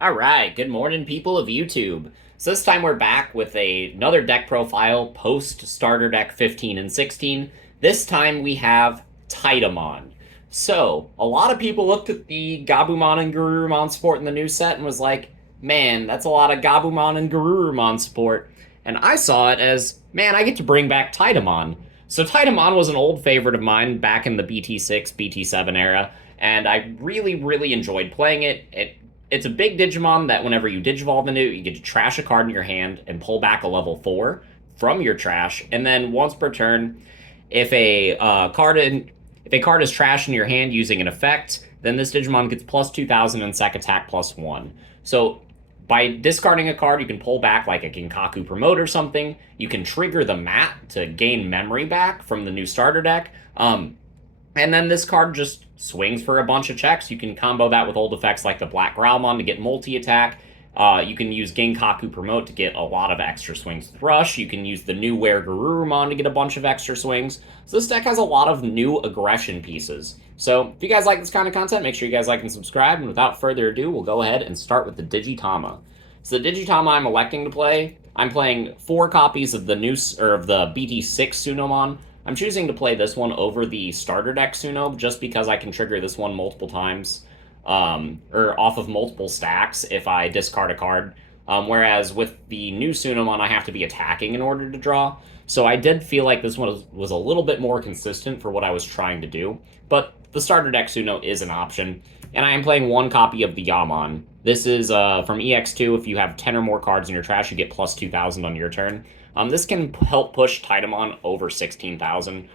All right, good morning, people of YouTube. So this time we're back with another deck profile post starter deck 15 and 16. This time we have Titamon. So a lot of people looked at the Gabumon and Garurumon support in the new set and was like, man, that's a lot of Gabumon and Garurumon support. And I saw it as, man, I get to bring back Titamon. So Titamon was an old favorite of mine back in the BT6, BT7 era, and I really enjoyed playing it. It's a big Digimon that whenever you Digivolve into it, you get to trash a card in your hand and pull back a level 4 from your trash. And then once per turn, if a card is trash in your hand using an effect, then this Digimon gets plus 2,000 and Sec Attack plus 1. So by discarding a card, you can pull back like a Ginkaku Promote or something. You can trigger the mat to gain memory back from the new starter deck. And then this card just swings for a bunch of checks. You can combo that with old effects like the Black Growlmon to get multi-attack. You can use Ginkaku Promote to get a lot of extra swings with Rush. You can use the new Were Garurumon to get a bunch of extra swings. So this deck has a lot of new aggression pieces. So if you guys like this kind of content, make sure you guys like and subscribe. And without further ado, we'll go ahead and start with the Digitama. So the Digitama I'm electing to play, I'm playing 4 copies of the BT6 Sunomon. I'm choosing to play this one over the starter deck Suno just because I can trigger this one multiple times, or off of multiple stacks if I discard a card. Whereas with the new Sunomon, I have to be attacking in order to draw. So I did feel like this one was a little bit more consistent for what I was trying to do. But the starter deck Suno is an option. And I am playing 1 copy of the Yamon. This is from EX2. If you have 10 or more cards in your trash, you get plus 2,000 on your turn. This can help push Titamon over 16,000,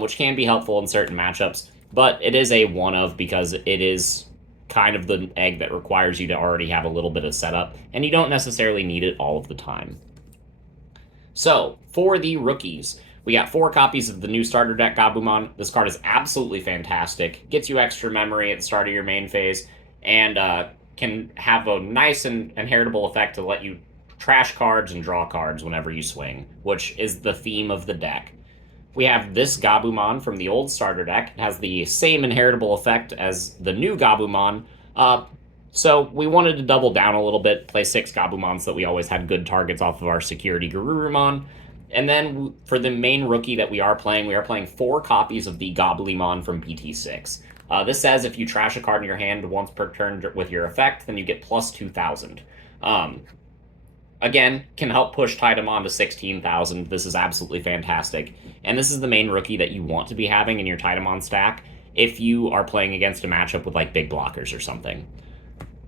which can be helpful in certain matchups, but it is a one-of because it is kind of the egg that requires you to already have a little bit of setup, and you don't necessarily need it all of the time. So, for the rookies, we got 4 copies of the new starter deck Gabumon. This card is absolutely fantastic, gets you extra memory at the start of your main phase, and can have a nice and inheritable effect to let you trash cards and draw cards whenever you swing, which is the theme of the deck. We have this Gabumon from the old starter deck. It has the same inheritable effect as the new Gabumon. So we wanted to double down a little bit, play 6 Gabumons that we always had good targets off of our security Garurumon. And then for the main rookie that we are playing 4 copies of the Goblimon from BT6. This says if you trash a card in your hand once per turn with your effect, then you get plus 2,000. Again, can help push Titamon to 16,000. This is absolutely fantastic. And this is the main rookie that you want to be having in your Titamon stack if you are playing against a matchup with like big blockers or something.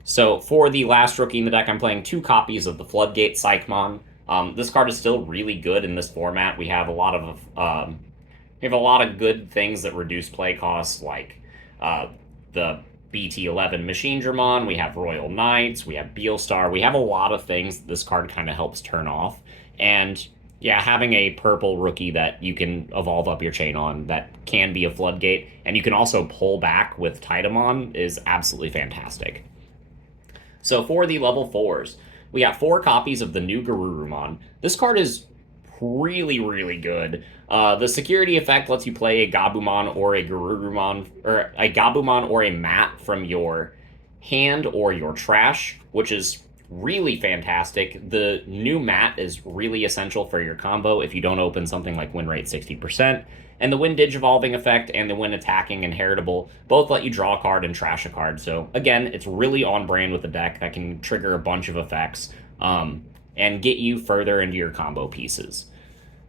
So for the last rookie in the deck, I'm playing 2 copies of the Floodgate Psychmon. This card is still really good in this format. We have a lot of good things that reduce play costs, like the BT11 Machine Dramon, we have Royal Knights, we have Beelstar, we have a lot of things this card kind of helps turn off. And yeah, having a purple rookie that you can evolve up your chain on that can be a Floodgate, and you can also pull back with Titamon is absolutely fantastic. So for the level 4s, we got 4 copies of the new Garurumon. This card is really good. The security effect lets you play a Gabumon or a Garurumon, or a Gabumon or a mat from your hand or your trash, which is really fantastic. The new mat is really essential for your combo if you don't open something like win rate 60%. And the win Digivolving effect and the win attacking inheritable both let you draw a card and trash a card. So again, it's really on brand with the deck that can trigger a bunch of effects and get you further into your combo pieces.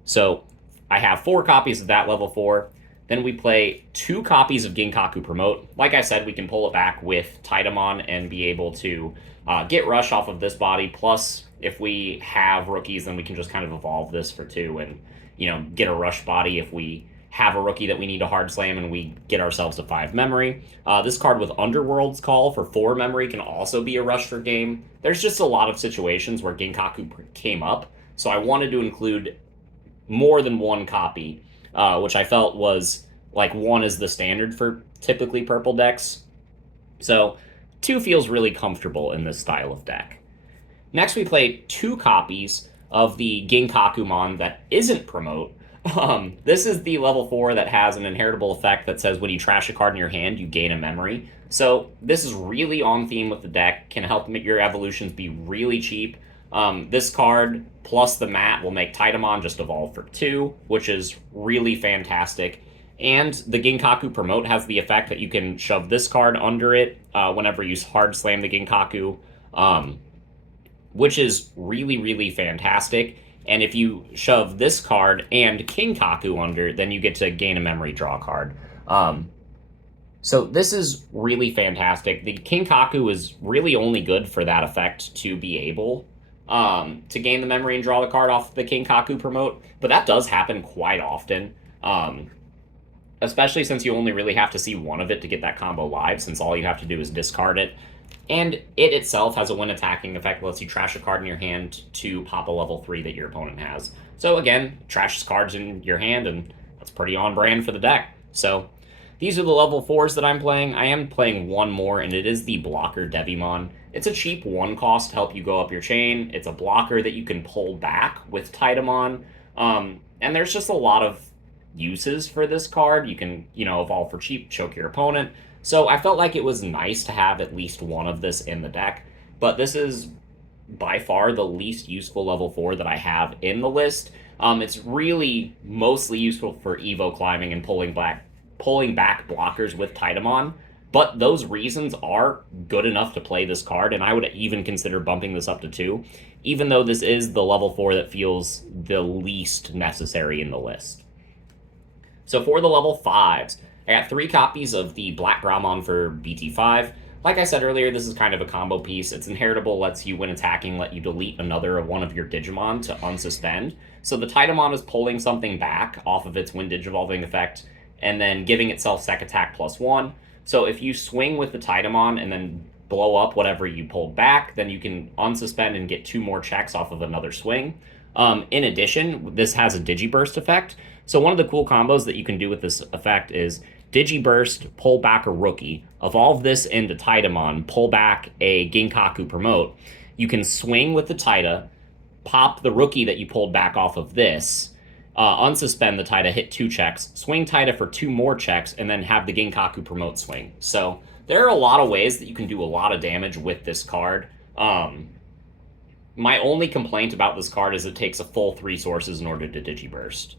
So I have 4 copies of that level 4. Then we play 2 copies of Ginkaku Promote. Like I said, we can pull it back with Titamon and be able to get Rush off of this body. Plus, if we have rookies, then we can just kind of evolve this for 2 and, get a Rush body if we have a rookie that we need to hard slam and we get ourselves to 5 memory. This card with Underworld's Call for 4 memory can also be a rush for game. There's just a lot of situations where Ginkaku came up, so I wanted to include more than 1 copy, which I felt was like 1 is the standard for typically purple decks. So 2 feels really comfortable in this style of deck. Next, we play 2 copies of the Ginkakumon that isn't promote. This is the level 4 that has an inheritable effect that says when you trash a card in your hand, you gain a memory. So this is really on theme with the deck, can help make your evolutions be really cheap. This card plus the mat will make Titamon just evolve for 2, which is really fantastic. And the Ginkaku Promote has the effect that you can shove this card under it whenever you hard slam the Ginkaku, which is really, really fantastic. And if you shove this card and Kinkaku under, then you get to gain a memory draw card. So this is really fantastic. The Kinkaku is really only good for that effect to be able to gain the memory and draw the card off the Kinkaku Promote, but that does happen quite often, especially since you only really have to see one of it to get that combo live, since all you have to do is discard it. And it itself has a when attacking effect that lets you trash a card in your hand to pop a level 3 that your opponent has. So again, trash cards in your hand, and that's pretty on brand for the deck. So these are the level 4s that I'm playing. I am playing one more, and it is the Blocker Digimon. It's a cheap 1 cost to help you go up your chain. It's a blocker that you can pull back with Titamon. And there's just a lot of uses for this card. You can, evolve for cheap, choke your opponent. So I felt like it was nice to have at least one of this in the deck. But this is by far the least useful level 4 that I have in the list. It's really mostly useful for Evo climbing and pulling back blockers with Titamon, but those reasons are good enough to play this card, and I would even consider bumping this up to 2, even though this is the level 4 that feels the least necessary in the list. So for the level 5s, I got 3 copies of the Black Grammon for BT5. Like I said earlier, this is kind of a combo piece. It's inheritable, lets you, when attacking, let you delete another one of your Digimon to unsuspend. So the Titamon is pulling something back off of its when Digivolving effect, and then giving itself Sec Attack +1. So if you swing with the Titamon and then blow up whatever you pulled back, then you can unsuspend and get 2 more checks off of another swing. In addition, this has a Digiburst effect. So one of the cool combos that you can do with this effect is Digiburst, pull back a rookie, evolve this into Titamon, pull back a Ginkaku Promote. You can swing with the Tita, pop the rookie that you pulled back off of this, unsuspend the Tita, hit 2 checks, swing Tita for 2 more checks, and then have the Ginkaku Promote swing. So there are a lot of ways that you can do a lot of damage with this card. My only complaint about this card is it takes a full 3 sources in order to Digiburst.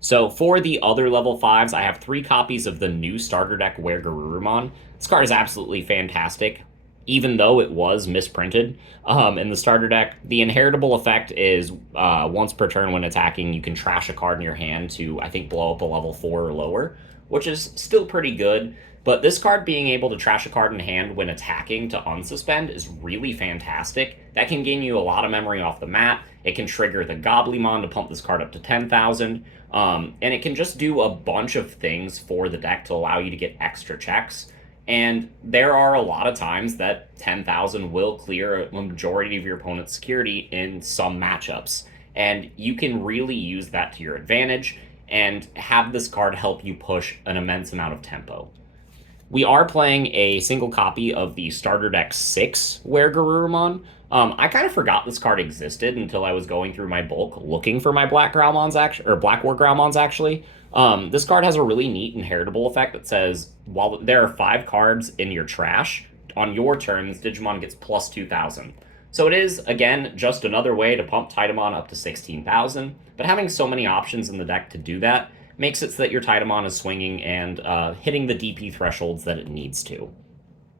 So for the other level 5s, I have 3 copies of the new starter deck Were-Garurumon. This card is absolutely fantastic, even though it was misprinted in the starter deck. The inheritable effect is once per turn when attacking, you can trash a card in your hand to, I think, blow up a level 4 or lower, which is still pretty good. But this card being able to trash a card in hand when attacking to unsuspend is really fantastic. That can gain you a lot of memory off the mat. It can trigger the Goblimon to pump this card up to 10,000. And it can just do a bunch of things for the deck to allow you to get extra checks. And there are a lot of times that 10,000 will clear a majority of your opponent's security in some matchups. And you can really use that to your advantage and have this card help you push an immense amount of tempo. We are playing a single copy of the starter deck 6 Were-Garurumon. I kind of forgot this card existed until I was going through my bulk looking for my Black War-Graumons actually. This card has a really neat inheritable effect that says, while there are 5 cards in your trash, on your turn, this Digimon gets plus 2,000. So it is, again, just another way to pump Titamon up to 16,000, but having so many options in the deck to do that makes it so that your Titamon is swinging and hitting the DP thresholds that it needs to.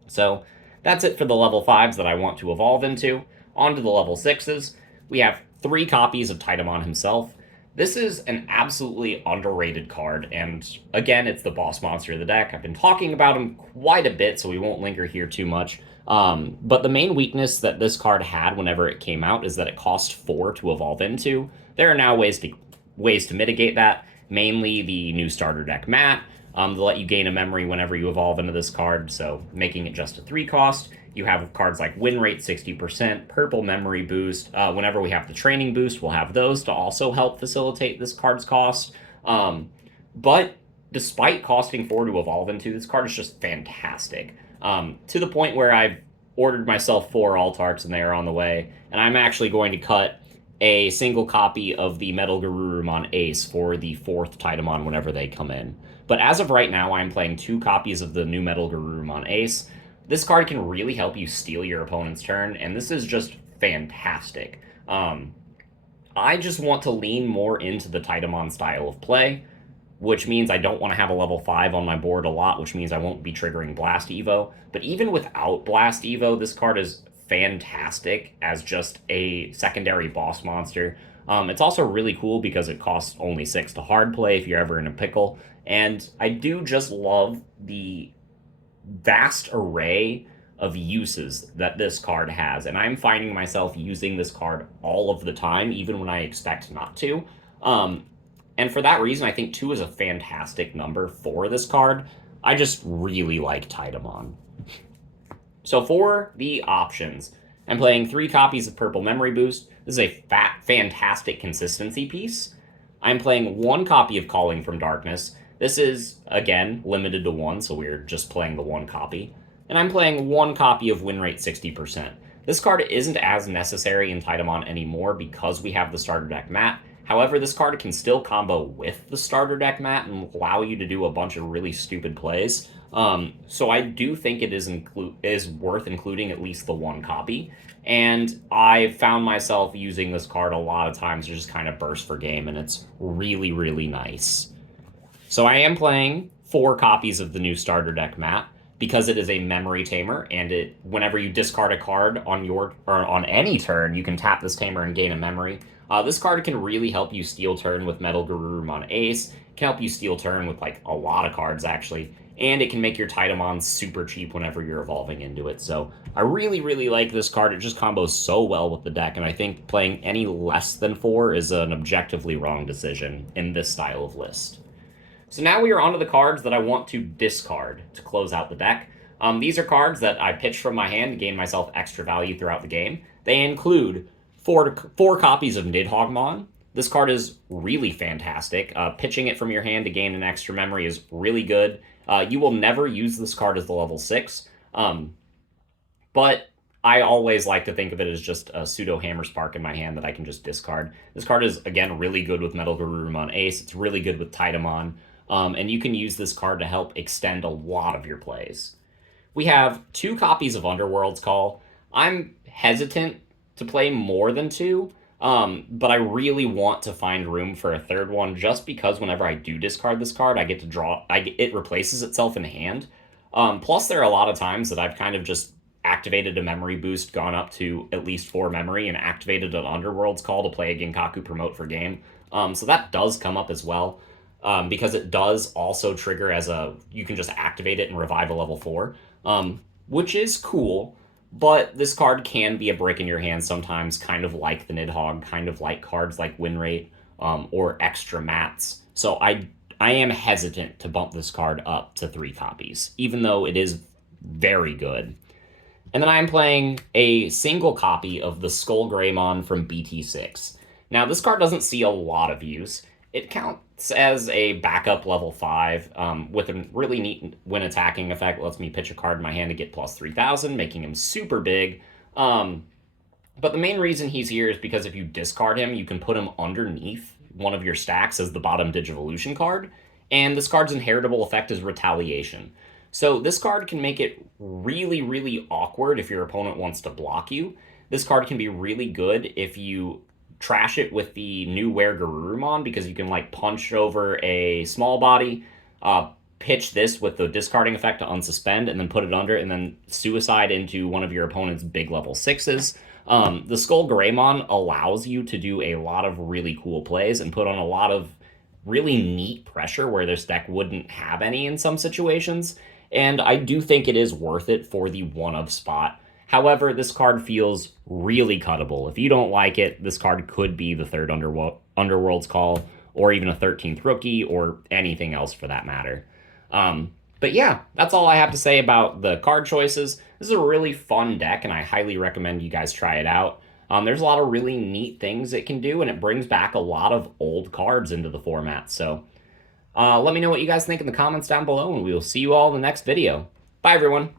So that's it for the level 5s that I want to evolve into. On to the level 6s. We have 3 copies of Titamon himself. This is an absolutely underrated card, and again, it's the boss monster of the deck. I've been talking about him quite a bit, so we won't linger here too much. But the main weakness that this card had whenever it came out is that it cost 4 to evolve into. There are now ways to mitigate that, mainly the new starter deck mat, to let you gain a memory whenever you evolve into this card, so making it just a 3 cost. You have cards like Win Rate 60%, Purple Memory Boost. Whenever we have the Training Boost, we'll have those to also help facilitate this card's cost. But despite costing 4 to evolve into, this card is just fantastic. To the point where I've ordered myself 4 Altarts and they are on the way, and I'm actually going to cut a single copy of the Metal Garurumon Ace for the 4th Titamon whenever they come in. But as of right now, I'm playing 2 copies of the new Metal Garurumon Ace. This card can really help you steal your opponent's turn, and this is just fantastic. I just want to lean more into the Titamon style of play, which means I don't want to have a level 5 on my board a lot, which means I won't be triggering Blast Evo. But even without Blast Evo, this card is fantastic as just a secondary boss monster. It's also really cool because it costs only 6 to hard play if you're ever in a pickle. And I do just love the vast array of uses that this card has, and I'm finding myself using this card all of the time, even when I expect not to. And for that reason, I think 2 is a fantastic number for this card. I just really like Titamon. So for the options, I'm playing 3 copies of Purple Memory Boost. This is a fantastic consistency piece. I'm playing 1 copy of Calling from Darkness. This is, again, limited to 1, so we're just playing the 1 copy. And I'm playing 1 copy of Win Rate 60%. This card isn't as necessary in Titamon anymore because we have the starter deck mat. However, this card can still combo with the starter deck mat and allow you to do a bunch of really stupid plays. So I do think it is worth including at least the 1 copy. And I found myself using this card a lot of times to just kind of burst for game, and it's really, really nice. So I am playing 4 copies of the new starter deck mat because it is a memory tamer, and whenever you discard a card on any turn, you can tap this tamer and gain a memory. This card can really help you steal turn with Metal Garurumon Ace. It can help you steal turn with like a lot of cards actually, and it can make your Titamon super cheap whenever you're evolving into it. So I really, really like this card. It just combos so well with the deck, and I think playing any less than 4 is an objectively wrong decision in this style of list. So now we are onto the cards that I want to discard to close out the deck. These are cards that I pitch from my hand to gain myself extra value throughout the game. They include four copies of Nidhoggmon. This card is really fantastic. Pitching it from your hand to gain an extra memory is really good. You will never use this card as the level 6, but I always like to think of it as just a pseudo Hammer Spark in my hand that I can just discard. This card is, again, really good with Metal Garurumon Ace. It's really good with Titamon. And you can use this card to help extend a lot of your plays. We have 2 copies of Underworld's Call. I'm hesitant to play more than 2, but I really want to find room for a 3rd one just because whenever I do discard this card, I get to draw. It replaces itself in hand. Plus, there are a lot of times that I've kind of just activated a memory boost, gone up to at least 4 memory, and activated an Underworld's Call to play a Genkaku Promote for game. So that does come up as well. Because it does also trigger you can just activate it and revive a level 4, which is cool, but this card can be a brick in your hand sometimes, kind of like the Nidhogg, kind of like cards like Win Rate, or extra mats. So I am hesitant to bump this card up to 3 copies, even though it is very good. And then I'm playing a single copy of the Skull Greymon from BT6. Now, this card doesn't see a lot of use. It counts as a backup level 5 with a really neat when attacking effect. It lets me pitch a card in my hand to get plus 3,000, making him super big. But the main reason he's here is because if you discard him, you can put him underneath one of your stacks as the bottom Digivolution card. And this card's inheritable effect is Retaliation. So this card can make it really, really awkward if your opponent wants to block you. This card can be really good if you trash it with the new Were Garurumon, because you can like punch over a small body, pitch this with the discarding effect to unsuspend, and then put it under, and then suicide into one of your opponent's big level 6s. The Skull Greymon allows you to do a lot of really cool plays and put on a lot of really neat pressure where this deck wouldn't have any in some situations, and I do think it is worth it for the 1-of spot. However, this card feels really cuttable. If you don't like it, this card could be the 3rd Underworld's Call, or even a 13th Rookie, or anything else for that matter. But yeah, that's all I have to say about the card choices. This is a really fun deck, and I highly recommend you guys try it out. There's a lot of really neat things it can do, and it brings back a lot of old cards into the format. So let me know what you guys think in the comments down below, and we will see you all in the next video. Bye, everyone.